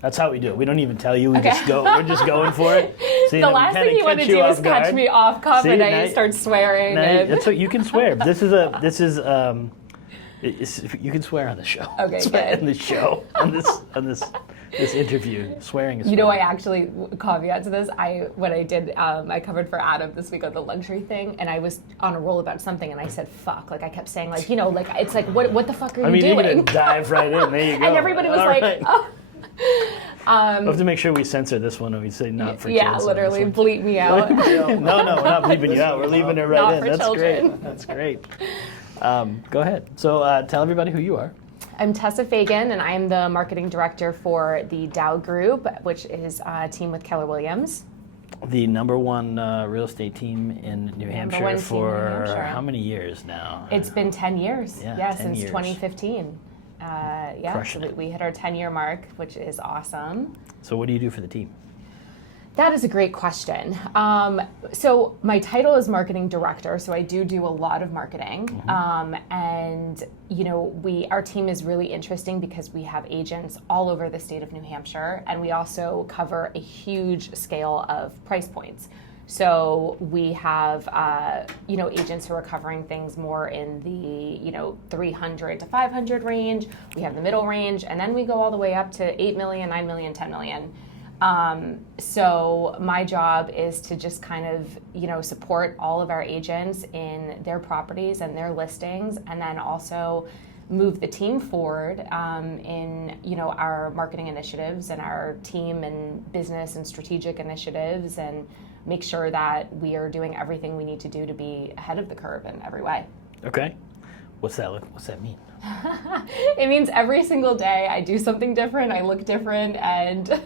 That's how we do it. We don't even tell you. We just go. We're just going for it. See, The last thing you want to do is catch me off comment and I start swearing. That's what you can swear. You can swear on the show. Okay, swear good. on the show on this interview. Swearing is. You know, I actually caveat to this. When I did, I covered for Adam this week on the luxury thing, and I was on a roll about something, and I said "fuck." Like I kept saying, like it's like what the fuck are you doing? You're gonna dive right in. There you go. And everybody was like, right. oh. We'll have to make sure we censor this one and we say not for kids. Yeah, literally, bleep me out. No, we're not bleeping you out. We're leaving it right Not in. for That's children. great. That's great. Go ahead. So tell everybody who you are. I'm Tessa Fagin, and I am the marketing director for the Dow Group, which is a team with Keller Williams. The number one real estate team in New Hampshire for how many years now? It's been 10 years. Yeah, 10 since years. 2015. So we hit our 10-year mark, which is awesome. So what do you do for the team? That is a great question. So my title is marketing director, so I do a lot of marketing. Mm-hmm. And our team is really interesting because we have agents all over the state of New Hampshire, and we also cover a huge scale of price points. So we have agents who are covering things more in the 300 to 500 range. We have the middle range, and then we go all the way up to 8 million, 9 million, 10 million. So my job is to just kind of, support all of our agents in their properties and their listings, and then also move the team forward in, our marketing initiatives and our team and business and strategic initiatives, and make sure that we are doing everything we need to do to be ahead of the curve in every way. Okay. What's that mean? It means every single day I do something different, I look different, and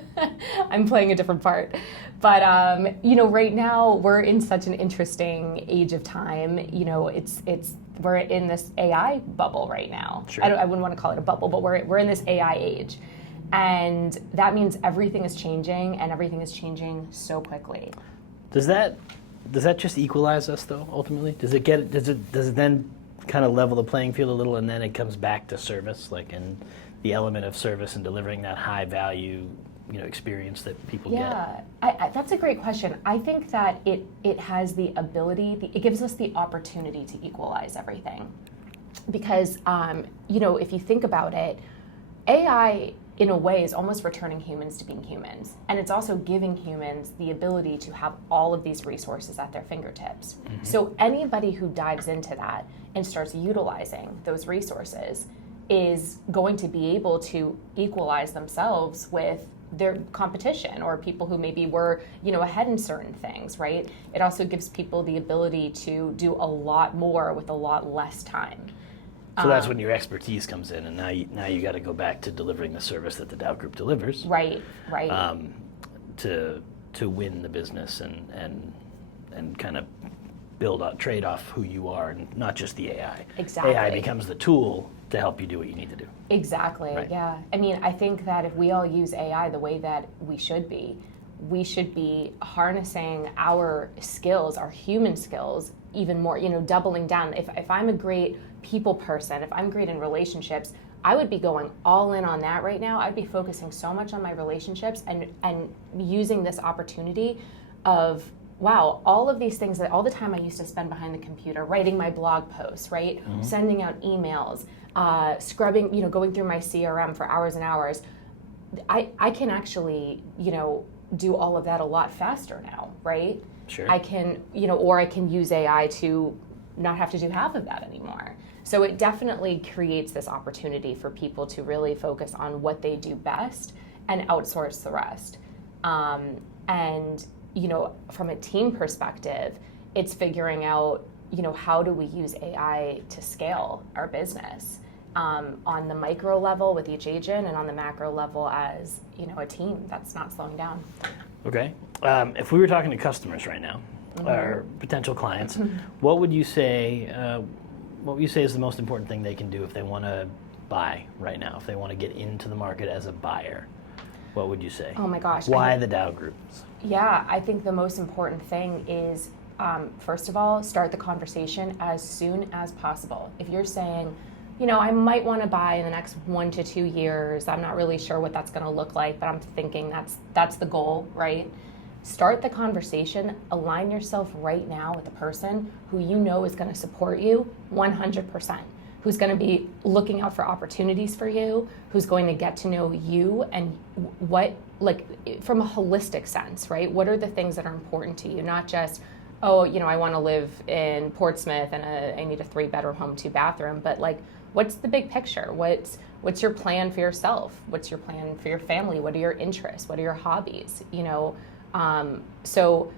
I'm playing a different part. But, right now we're in such an interesting age of time. We're in this AI bubble right now. Sure. I wouldn't want to call it a bubble, but we're in this AI age. And that means everything is changing, and everything is changing so quickly. Does that just equalize us though, ultimately? Does it then kind of level the playing field a little, and then it comes back to service, like in the element of service and delivering that high value, experience that people get? Yeah, that's a great question. I think that it has the ability, it gives us the opportunity to equalize everything. Because, if you think about it, AI in a way is almost returning humans to being humans. And it's also giving humans the ability to have all of these resources at their fingertips. Mm-hmm. So anybody who dives into that and starts utilizing those resources is going to be able to equalize themselves with their competition or people who maybe were, ahead in certain things, right? It also gives people the ability to do a lot more with a lot less time. So that's when your expertise comes in, and now you got to go back to delivering the service that the Dow Group delivers. Right. To win the business and kind of trade off who you are, and not just the AI. Exactly. AI becomes the tool to help you do what you need to do. Exactly. Right. Yeah. I mean, I think that if we all use AI the way that we should be harnessing our skills, our human skills, even more, doubling down. If I'm a great people person, if I'm great in relationships, I would be going all in on that right now. I'd be focusing so much on my relationships and using this opportunity of, wow, all of these things, that all the time I used to spend behind the computer, writing my blog posts, right? Mm-hmm. Sending out emails, scrubbing, going through my CRM for hours and hours. I can actually, do all of that a lot faster now, right? Sure. I can, or I can use AI to not have to do half of that anymore. So it definitely creates this opportunity for people to really focus on what they do best and outsource the rest. And, from a team perspective, it's figuring out, how do we use AI to scale our business on the micro level with each agent, and on the macro level as, a team that's not slowing down. Okay. If we were talking to customers right now, mm-hmm. or potential clients, what would you say is the most important thing they can do if they want to buy right now, if they want to get into the market as a buyer? What would you say? Oh my gosh. Why the Dow Group? Yeah, I think the most important thing is, first of all, start the conversation as soon as possible. If you're saying, I might want to buy in the next 1 to 2 years. I'm not really sure what that's going to look like, but I'm thinking that's the goal, right? Start the conversation, align yourself right now with the person who you know is going to support you 100%, who's going to be looking out for opportunities for you, who's going to get to know you and what, like, from a holistic sense, right? What are the things that are important to you? Not just, oh, I want to live in Portsmouth and I need a 3-bedroom home, 2-bathroom, but like, what's the big picture? What's your plan for yourself? What's your plan for your family? What are your interests? What are your hobbies? So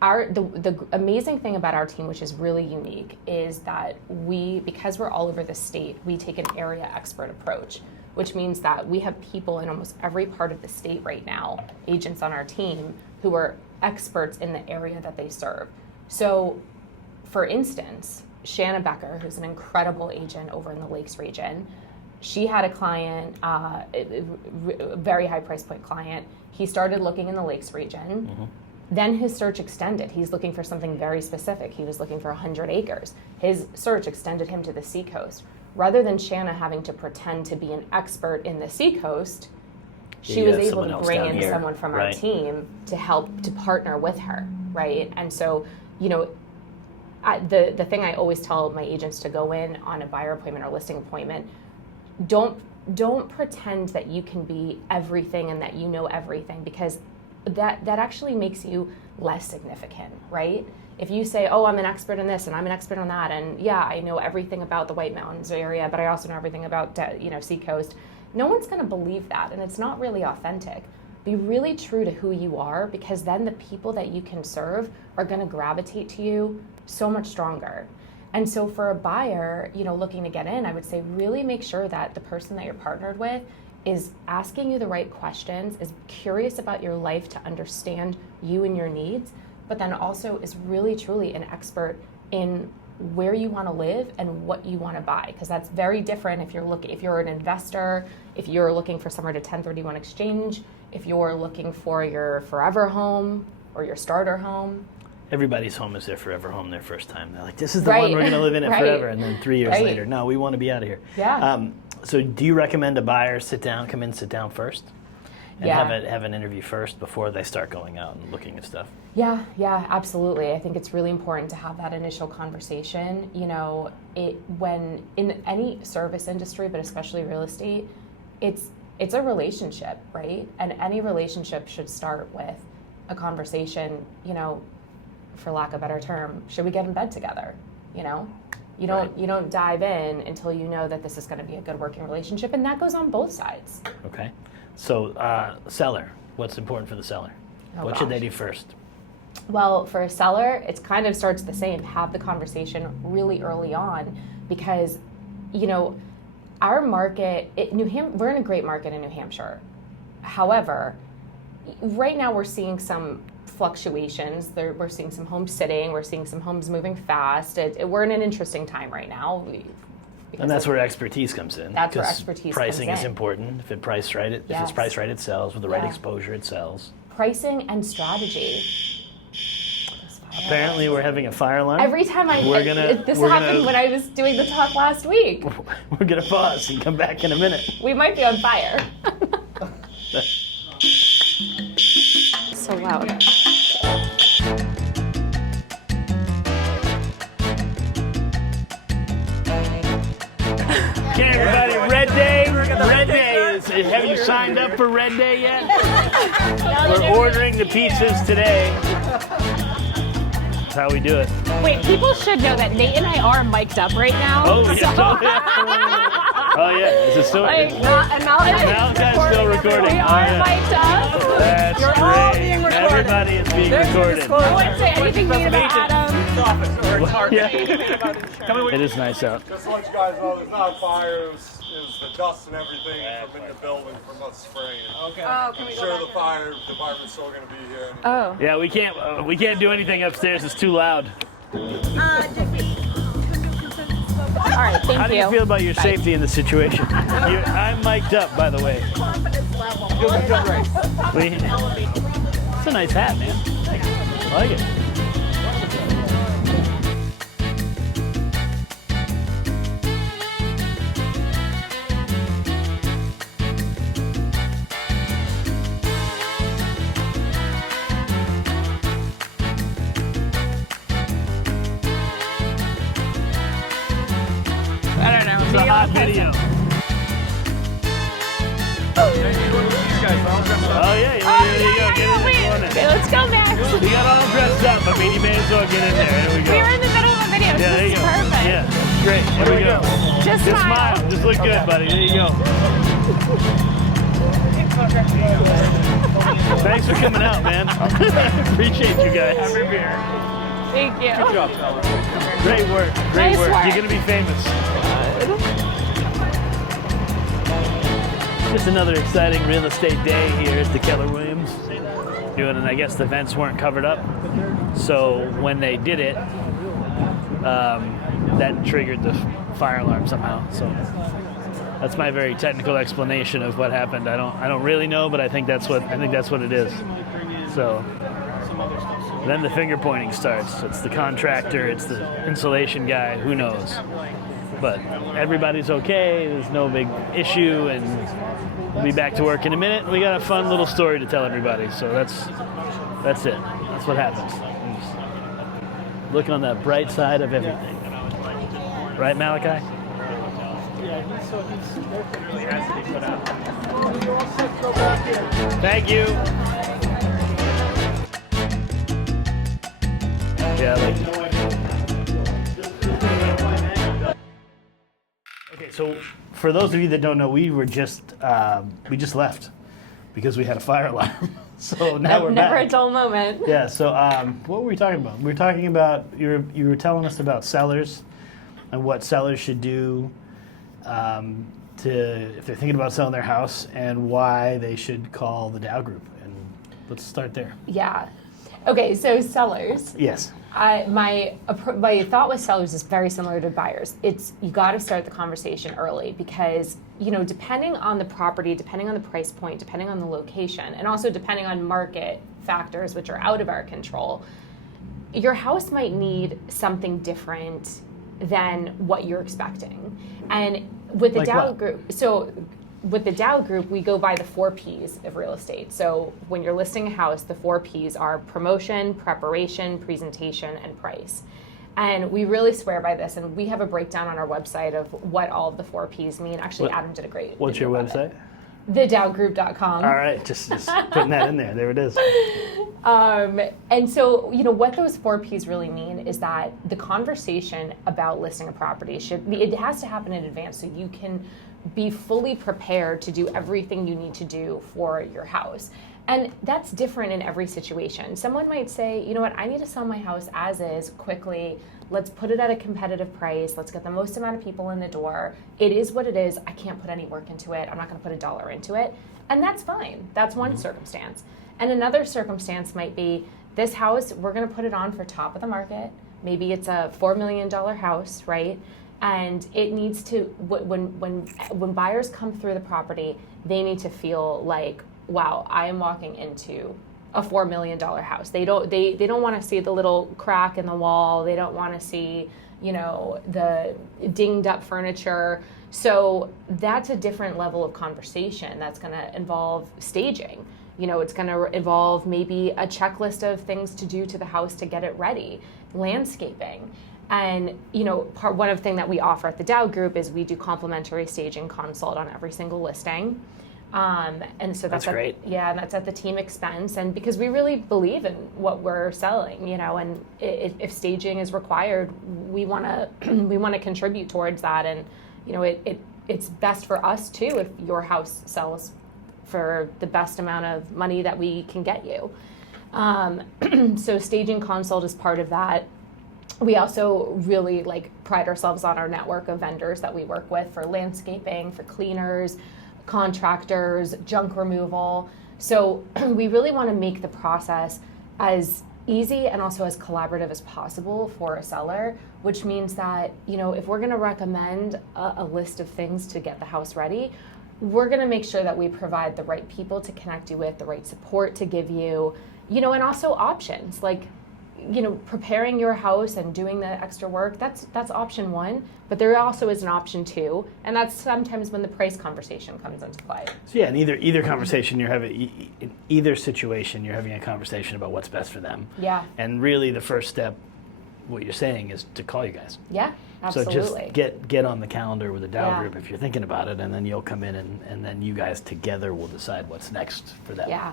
the amazing thing about our team, which is really unique, is that because we're all over the state, we take an area expert approach, which means that we have people in almost every part of the state right now, agents on our team, who are experts in the area that they serve. So, for instance, Shanna Becker, who's an incredible agent over in the Lakes region, she had a client, a very high price point client. He started looking in the Lakes region. Mm-hmm. Then his search extended. He's looking for something very specific. He was looking for 100 acres. His search extended him to the seacoast. Rather than Shanna having to pretend to be an expert in the seacoast, she was able to bring in someone from our team to help to partner with her, right? And so, the thing I always tell my agents to go in on a buyer appointment or listing appointment, don't pretend that you can be everything and that you know everything, because that actually makes you less significant, right? If you say, oh, I'm an expert in this and I'm an expert on that, and yeah, I know everything about the White Mountains area, but I also know everything about Seacoast, no one's going to believe that, and it's not really authentic. Be really true to who you are, because then the people that you can serve are going to gravitate to you so much stronger. And so for a buyer, looking to get in, I would say really make sure that the person that you're partnered with is asking you the right questions, is curious about your life to understand you and your needs, but then also is really truly an expert in where you want to live and what you want to buy, because that's very different if you're an investor, if you're looking for somewhere to 1031 exchange, if you're looking for your forever home or your starter home. Everybody's home is their forever home their first time. They're like, this is the one we're going to live in it forever. And then 3 years later, no, we want to be out of here. Yeah. So do you recommend a buyer sit down first? And have an interview first before they start going out and looking at stuff? Yeah, absolutely. I think it's really important to have that initial conversation. When in any service industry, but especially real estate, it's a relationship, right? And any relationship should start with a conversation, for lack of a better term, should we get in bed together? You don't dive in until you know that this is going to be a good working relationship, and that goes on both sides. Okay. So, seller, what's important for the seller? What should they do first? Well, for a seller, it kind of starts the same. Have the conversation really early on, because, our market, we're in a great market in New Hampshire. However, right now we're seeing some fluctuations. We're seeing some homes sitting. We're seeing some homes moving fast. We're in an interesting time right now. And that's where expertise comes in. That's where expertise pricing comes in. is important. If it's priced right, it sells. With the right exposure, it sells. Pricing and strategy. Apparently, we're having a fire alarm. Every time this happened when I was doing the talk last week. We're gonna pause and come back in a minute. We might be on fire. So loud. Okay, everybody, Red Day is, have you signed up for Red Day yet? We're ordering the pizzas today. That's how we do it. Wait, people should know that Nate and I are mic'd up right now. Oh, yeah. Is it still? Valentine's still recording. We are mic'd up. That's great. Everybody is being recorded. No one say anything mean about Adam. It is nice out. Just to let you guys know, there's not a fire. It was the dust and everything from in the building from us spraying. Okay. I'm sure the fire department's still going to be here. Oh. Yeah, we can't do anything upstairs. It's too loud. All right, thank you. How do you feel about your safety in the situation? I'm mic'd up, by the way. Confidence level. It's a nice hat, man. I like it. got video. Oh yeah, there you go. Get in there. Okay, let's go, Max. We got all dressed up. I mean, you may as well get in there. Here we go. We were in the middle of a video, so Yeah, there this you is go. perfect. Yeah, great. Here we go. Just smile. Just look good, buddy. There you go. Thanks for coming out, man. Appreciate you guys. Thank you. Good job, fella. Great work. Great Nice work. work. You're gonna be famous. Just another exciting real estate day here at the Keller Williams. Doing, and I guess the vents weren't covered up, so when they did it, that triggered the fire alarm somehow. So that's my very technical explanation of what happened. I don't really know, but I think that's what it is. So then the finger pointing starts. It's the contractor, it's the insulation guy, who knows. But everybody's okay, there's no big issue, and we'll be back to work in a minute. We got a fun little story to tell everybody, so that's it. That's what happens. Just look on the bright side of everything. Right, Malachi? Thank you. Yeah, okay, so for those of you that don't know, we just left because we had a fire alarm. So now we're Never back. a dull moment. Yeah. So what were we talking about? We were talking about you were telling us about sellers and what sellers should do if they're thinking about selling their house, and why they should call the Dow Group. And let's start there. Yeah. Okay, so sellers. Yes. My thought with sellers is very similar to buyers. It's you got to start the conversation early, because depending on the property, depending on the price point, depending on the location, and also depending on market factors which are out of our control, your house might need something different than what you're expecting. And with the Like Dow what? Group, so with the Dow Group, we go by the 4 Ps of real estate. So when you're listing a house, the 4 Ps are promotion, preparation, presentation, and price. And we really swear by this, and we have a breakdown on our website of what all of the 4 Ps mean. Actually, Adam did a great What's your video about website? it. TheDowGroup.com. All right, just putting that in there. There it is. And so, what those 4 Ps really mean is that the conversation about listing a property it has to happen in advance, so you can be fully prepared to do everything you need to do for your house. And that's different in every situation. Someone might say, you know what, I need to sell my house as is quickly. Let's put it at a competitive price. Let's get the most amount of people in the door. It is what it is. I can't put any work into it. I'm not going to put $1 into it. And that's fine. That's one circumstance. And another circumstance might be, this house, we're going to put it on for top of the market. Maybe it's a $4 million house, right? And it needs to, when buyers come through the property, they need to feel like, wow, I am walking into a $4 million house. They don't want to see the little crack in the wall. They don't want to see, the dinged up furniture. So that's a different level of conversation that's going to involve staging. It's going to involve maybe a checklist of things to do to the house to get it ready, landscaping. And, one of the things that we offer at the Dow Group is we do complimentary staging consult on every single listing. And so that's great. And that's at the team expense. And because we really believe in what we're selling, and if staging is required, we want to contribute towards that. And, it's best for us too if your house sells for the best amount of money that we can get you. So staging consult is part of that. We also really pride ourselves on our network of vendors that we work with for landscaping, for cleaners, contractors, junk removal. So we really want to make the process as easy and also as collaborative as possible for a seller, which means that, if we're going to recommend a list of things to get the house ready, we're going to make sure that we provide the right people to connect you with, the right support to give you, and also options preparing your house and doing the extra work. That's option 1, but there also is an option 2, and that's sometimes when the price conversation comes into play. So yeah, in either conversation you're having, in either situation you're having a conversation about what's best for them. Yeah. And really the first step, what you're saying, is to call you guys. Yeah, Absolutely. So just get on the calendar with the Dow Yeah. group if you're thinking about it, and then you'll come in and then you guys together will decide what's next for them. Yeah.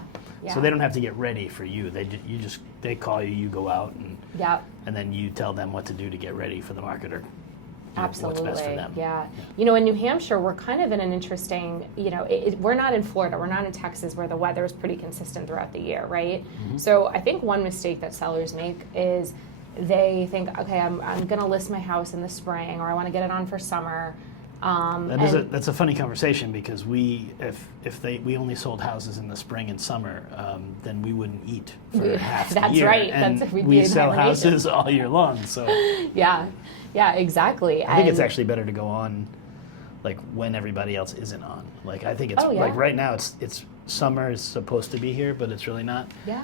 So they don't have to get ready for you. They call you, you go out, and then you tell them what to do to get ready for the market or Absolutely. what's best for them. Yeah. You know, in New Hampshire, we're kind of in an interesting, we're not in Florida, we're not in Texas where the weather is pretty consistent throughout the year, right? Mm-hmm. So I think one mistake that sellers make is they think, okay, I'm going to list my house in the spring, or I want to get it on for summer. That's a funny conversation because if we only sold houses in the spring and summer, then we wouldn't eat for half the That's year. right. And We'd be we in sell hibernation. houses all year long. So Yeah, exactly. I think it's actually better to go on like when everybody else isn't on. Like I think it's like right now it's summer is supposed to be here, but it's really not. Yeah.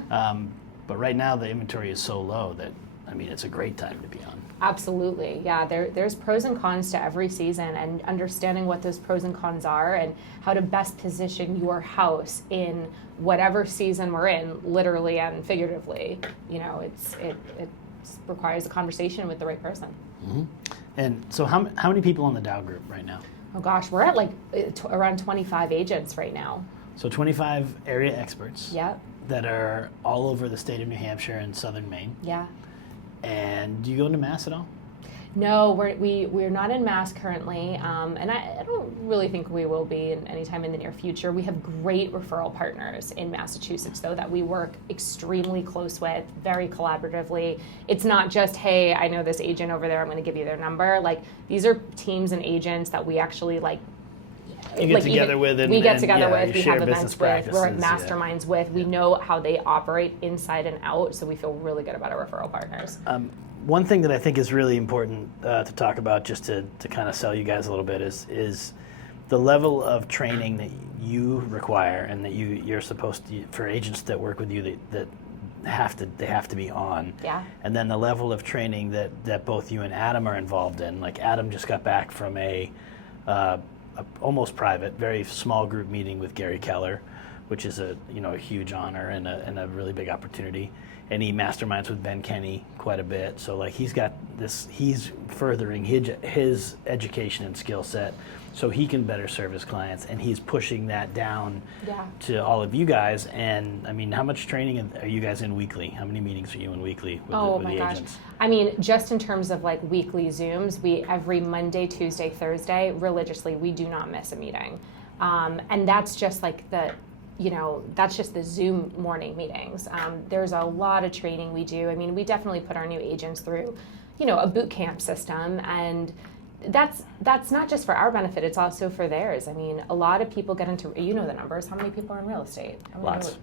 But right now the inventory is so low that it's a great time to be on. Absolutely, yeah. There's pros and cons to every season, and understanding what those pros and cons are and how to best position your house in whatever season we're in, literally and figuratively. It requires a conversation with the right person. Mm-hmm. And so how many people on the Dow group right now? Oh gosh, we're at like around 25 agents right now. So 25 area experts. Yep. That are all over the state of New Hampshire and southern Maine. Yeah. And do you go into Mass at all? No, we're not in Mass currently, and I don't really think we will be anytime in the near future. We have great referral partners in Massachusetts, though, that we work extremely close with, very collaboratively. It's not just, hey, I know this agent over there, I'm going to give you their number. Like, these are teams and agents that we actually you get together with, we have events with, we're at practices, masterminds with. We know how they operate inside and out, so we feel really good about our referral partners. One thing that I think is really important to talk about, just to kind of sell you guys a little bit, is the level of training that you require and that you're supposed to, for agents that work with you that they have to be on. Yeah. And then the level of training that both you and Adam are involved in. Like Adam just got back from a almost private, very small group meeting with Gary Keller, which is a huge honor and a really big opportunity. And he masterminds with Ben Kenny quite a bit. So like he's furthering his education and skill set so he can better serve his clients, and he's pushing that down to all of you guys. And how much training are you guys in weekly? How many meetings are you in weekly with the agents? Just in terms of like weekly Zooms, we every Monday, Tuesday, Thursday, religiously, we do not miss a meeting. And that's just like that's just the Zoom morning meetings. There's a lot of training we do. We definitely put our new agents through, a boot camp system, and that's not just for our benefit, it's also for theirs. A lot of people get into, the numbers, how many people are in real estate? Lots.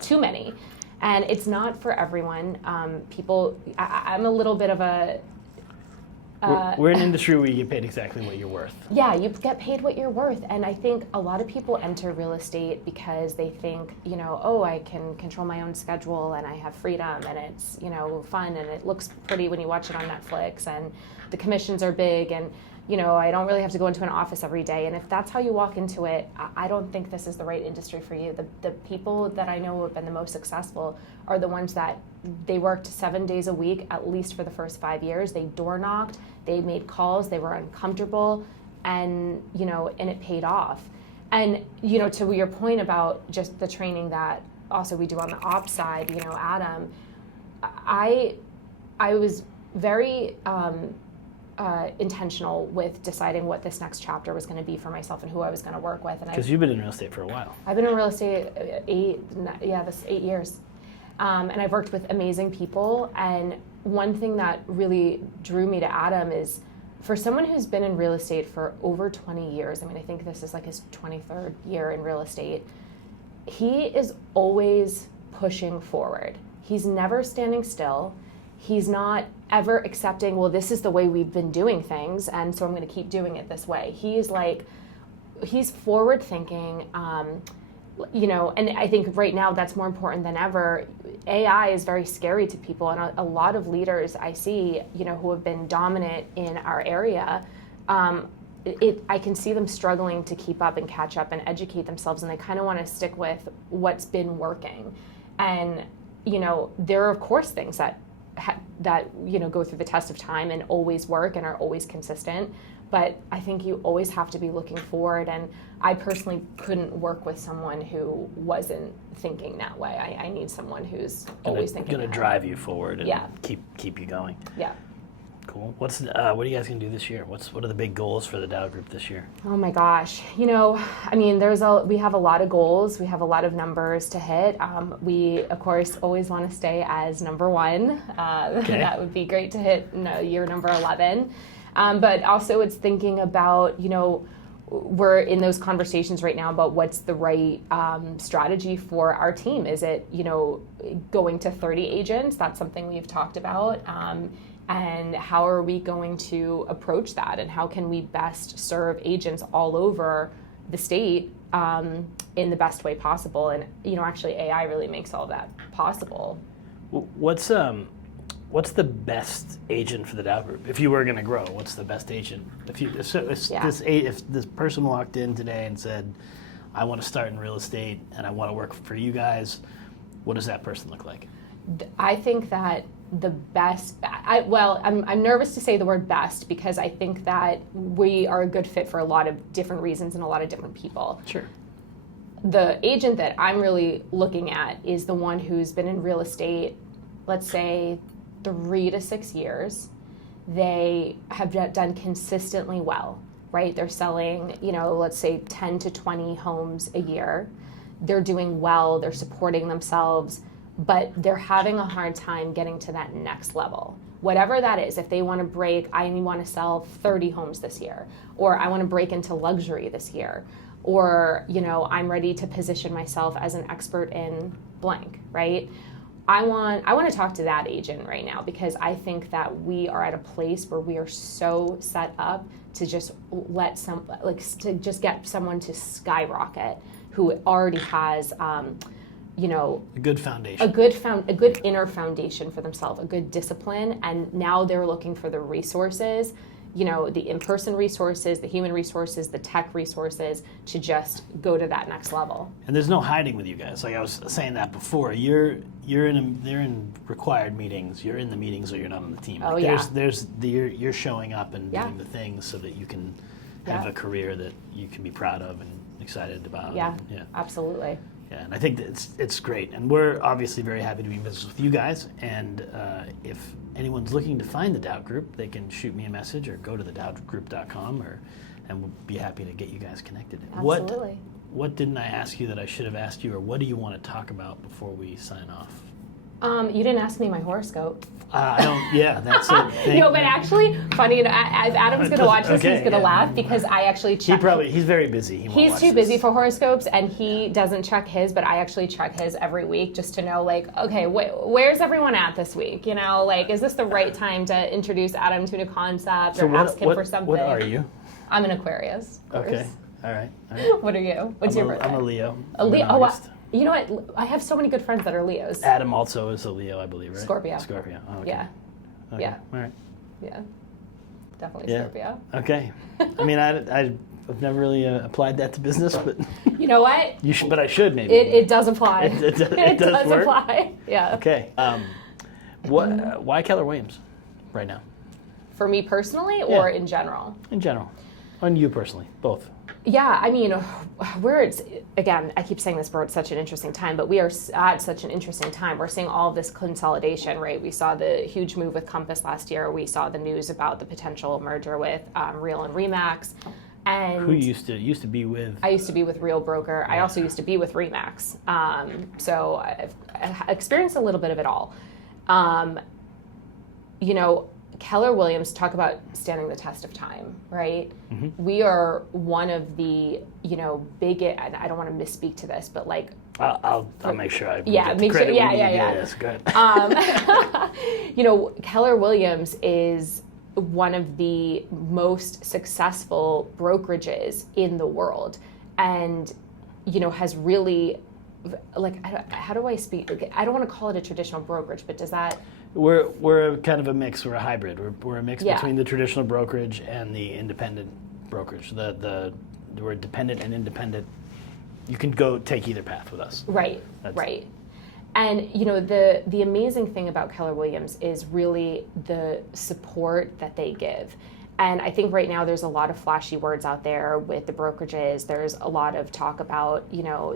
Too many. And it's not for everyone. I'm a little bit of a... we're an industry where you get paid exactly what you're worth. Yeah, you get paid what you're worth. And I think a lot of people enter real estate because they think, I can control my own schedule and I have freedom and it's, fun and it looks pretty when you watch it on Netflix and the commissions are big and, I don't really have to go into an office every day. And if that's how you walk into it, I don't think this is the right industry for you. The people that I know who have been the most successful are the ones that they worked 7 days a week, at least for the first 5 years. They door knocked, they made calls, they were uncomfortable, and and it paid off. And to your point about just the training that also we do on the ops side, Adam, I was very intentional with deciding what this next chapter was going to be for myself and who I was going to work with. Because you've been in real estate for a while. I've been in real estate 8 years. And I've worked with amazing people. And one thing that really drew me to Adam is, for someone who's been in real estate for over 20 years, I think this is like his 23rd year in real estate, he is always pushing forward. He's never standing still. He's not ever accepting, well, this is the way we've been doing things, and so I'm going to keep doing it this way. He's forward thinking, and I think right now that's more important than ever. AI is very scary to people, and a lot of leaders I see, who have been dominant in our area, I can see them struggling to keep up and catch up and educate themselves, and they kind of want to stick with what's been working. And, there are, of course, things that go through the test of time and always work and are always consistent. But I think you always have to be looking forward, and I personally couldn't work with someone who wasn't thinking that way. I need someone who's always thinking. Going to drive you forward and Yeah. keep you going. Yeah. Cool. What are you guys going to do this year? What are the big goals for the Dow Group this year? Oh my gosh. We have a lot of goals. We have a lot of numbers to hit. We, of course, always want to stay as number one. Okay. That would be great to hit year number 11. But also it's thinking about, we're in those conversations right now about what's the right strategy for our team. Is it, going to 30 agents? That's something we've talked about. And how are we going to approach that? And how can we best serve agents all over the state in the best way possible? And, actually AI really makes all of that possible. What's the best agent for the Dow Group? If you were going to grow, what's the best agent? If this person walked in today and said, I want to start in real estate and I want to work for you guys, what does that person look like? I think that the best, I'm nervous to say the word best because I think that we are a good fit for a lot of different reasons and a lot of different people. Sure. The agent that I'm really looking at is the one who's been in real estate, let's say 3 to 6 years. They have done consistently well, right? They're selling, let's say 10 to 20 homes a year. They're doing well, they're supporting themselves, but they're having a hard time getting to that next level. Whatever that is, if they want to break, I want to sell 30 homes this year, or I want to break into luxury this year, or, I'm ready to position myself as an expert in blank, right? I want to talk to that agent right now because I think that we are at a place where we are so set up to just get someone to skyrocket who already has a good foundation, a good inner foundation for themselves, a good discipline, and now they're looking for the resources, the in-person resources, the human resources, the tech resources to just go to that next level. And there's no hiding with you guys. Like I was saying that before, they're in required meetings. You're in the meetings, or you're not on the team. Oh, like yeah. You're showing up and doing the things so that you can have a career that you can be proud of and excited about. Yeah, Yeah. Absolutely. Yeah, and I think that it's great, and we're obviously very happy to be in business with you guys. And if anyone's looking to find the Dow Group, they can shoot me a message or go to thedowgroup.com, and we'll be happy to get you guys connected. Absolutely. What didn't I ask you that I should have asked you, or what do you want to talk about before we sign off? You didn't ask me my horoscope. I don't. Yeah, that's a thing. No, but actually, funny. If Adam's going to watch this, he's going to laugh because I actually check. He's very busy. He's too busy for horoscopes, and he doesn't check his. But I actually check his every week just to know, okay, where's everyone at this week? Is this the right time to introduce Adam to a new concept or ask him for something? What are you? I'm an Aquarius. Of course. Okay. All right. What are you? What's your birthday? I'm a Leo. A Leo. Oh, you know what? I have so many good friends that are Leos. Adam also is a Leo, I believe, right? Scorpio. Oh, okay. Yeah. Okay. Yeah. All right. Yeah. Definitely Scorpio. Okay. I mean, I've never really applied that to business, but you know what? You should, but I should maybe. It does apply. It does work? Apply. Yeah. Okay. Why Keller Williams right now? For me personally, or in general? In general, on you personally, both. Yeah, I mean, again, I keep saying this, we're at such an interesting time, but we are at such an interesting time. We're seeing all of this consolidation, right? We saw the huge move with Compass last year. We saw the news about the potential merger with Real and Remax. And who you used to be with? I used to be with Real Broker. Yeah. I also used to be with Remax. So I've experienced a little bit of it all. Keller Williams, talk about standing the test of time, right? Mm-hmm. We are one of the, biggest, and I don't want to misspeak to this, but I'll make sure I get the credit. Yeah. That's good. Keller Williams is one of the most successful brokerages in the world, and has really, how do I speak? I don't want to call it a traditional brokerage, but does that? We're kind of a mix. We're a hybrid. We're a mix between the traditional brokerage and the independent brokerage. We're dependent and independent. You can go take either path with us. Right. Right. And the amazing thing about Keller Williams is really the support that they give. And I think right now there's a lot of flashy words out there with the brokerages. There's a lot of talk about,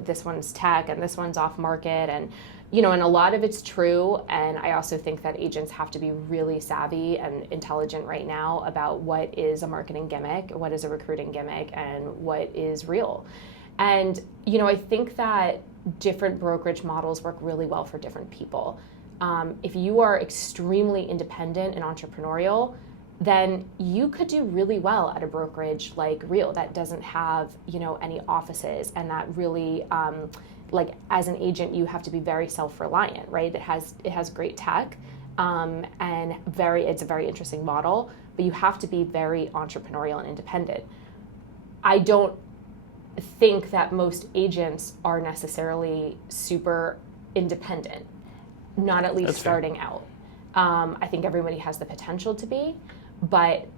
this one's tech and this one's off market, and and a lot of it's true. And I also think that agents have to be really savvy and intelligent right now about what is a marketing gimmick, what is a recruiting gimmick, and what is real. And I think that different brokerage models work really well for different people. If you are extremely independent and entrepreneurial, then you could do really well at a brokerage like Real that doesn't have any offices, and that really as an agent you have to be very self-reliant, right? It has great tech, and it's a very interesting model, but you have to be very entrepreneurial and independent. I don't think that most agents are necessarily super independent, not at least That's starting fair. out. I think everybody has the potential to be, but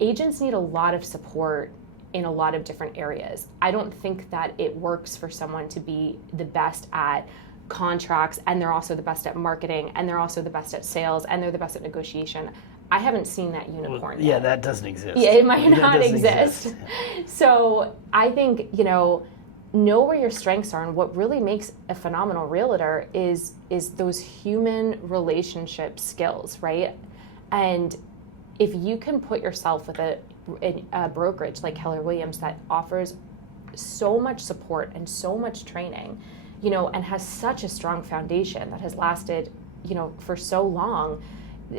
agents need a lot of support in a lot of different areas. I don't think that it works for someone to be the best at contracts, and they're also the best at marketing, and they're also the best at sales, and they're the best at negotiation. I haven't seen that unicorn Yeah, yet. that doesn't exist. Yeah, it might That not doesn't exist. So I think, know where your strengths are, and what really makes a phenomenal realtor is those human relationship skills, right? And if you can put yourself with a brokerage like Keller Williams that offers so much support and so much training, and has such a strong foundation that has lasted, for so long,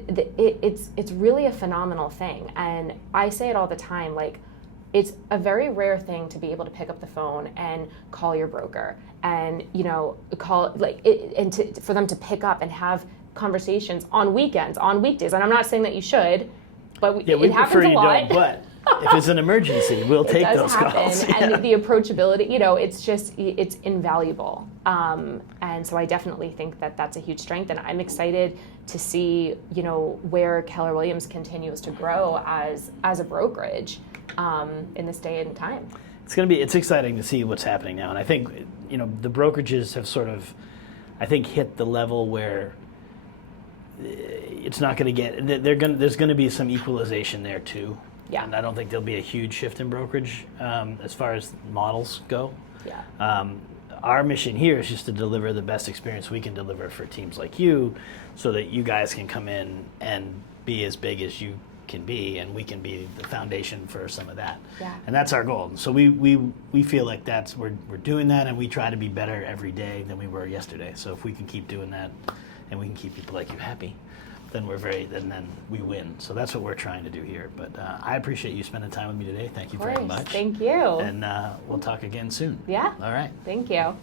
it's really a phenomenal thing. And I say it all the time, it's a very rare thing to be able to pick up the phone and call your broker and for them to pick up and have conversations on weekends, on weekdays. And I'm not saying that you should, but Yeah, we it happens prefer a you lot. don't, but if it's an emergency, we'll take It does those happen. calls. And the approachability, it's invaluable. And so I definitely think that that's a huge strength, and I'm excited to see, where Keller Williams continues to grow as a brokerage in this day and time. It's exciting to see what's happening now, and I think the brokerages have sort of, I think, hit the level where it's not going to get. There's going to be some equalization there too. Yeah. And I don't think there'll be a huge shift in brokerage as far as models go. Yeah. Our mission here is just to deliver the best experience we can deliver for teams like you, so that you guys can come in and be as big as you can be, and we can be the foundation for some of that. Yeah. And that's our goal. So we feel like we're doing that, and we try to be better every day than we were yesterday. So if we can keep doing that, and we can keep people like you happy, then then we win. So that's what we're trying to do here. But I appreciate you spending time with me today. Thank you very much. Thank you. And we'll talk again soon. Yeah. All right. Thank you.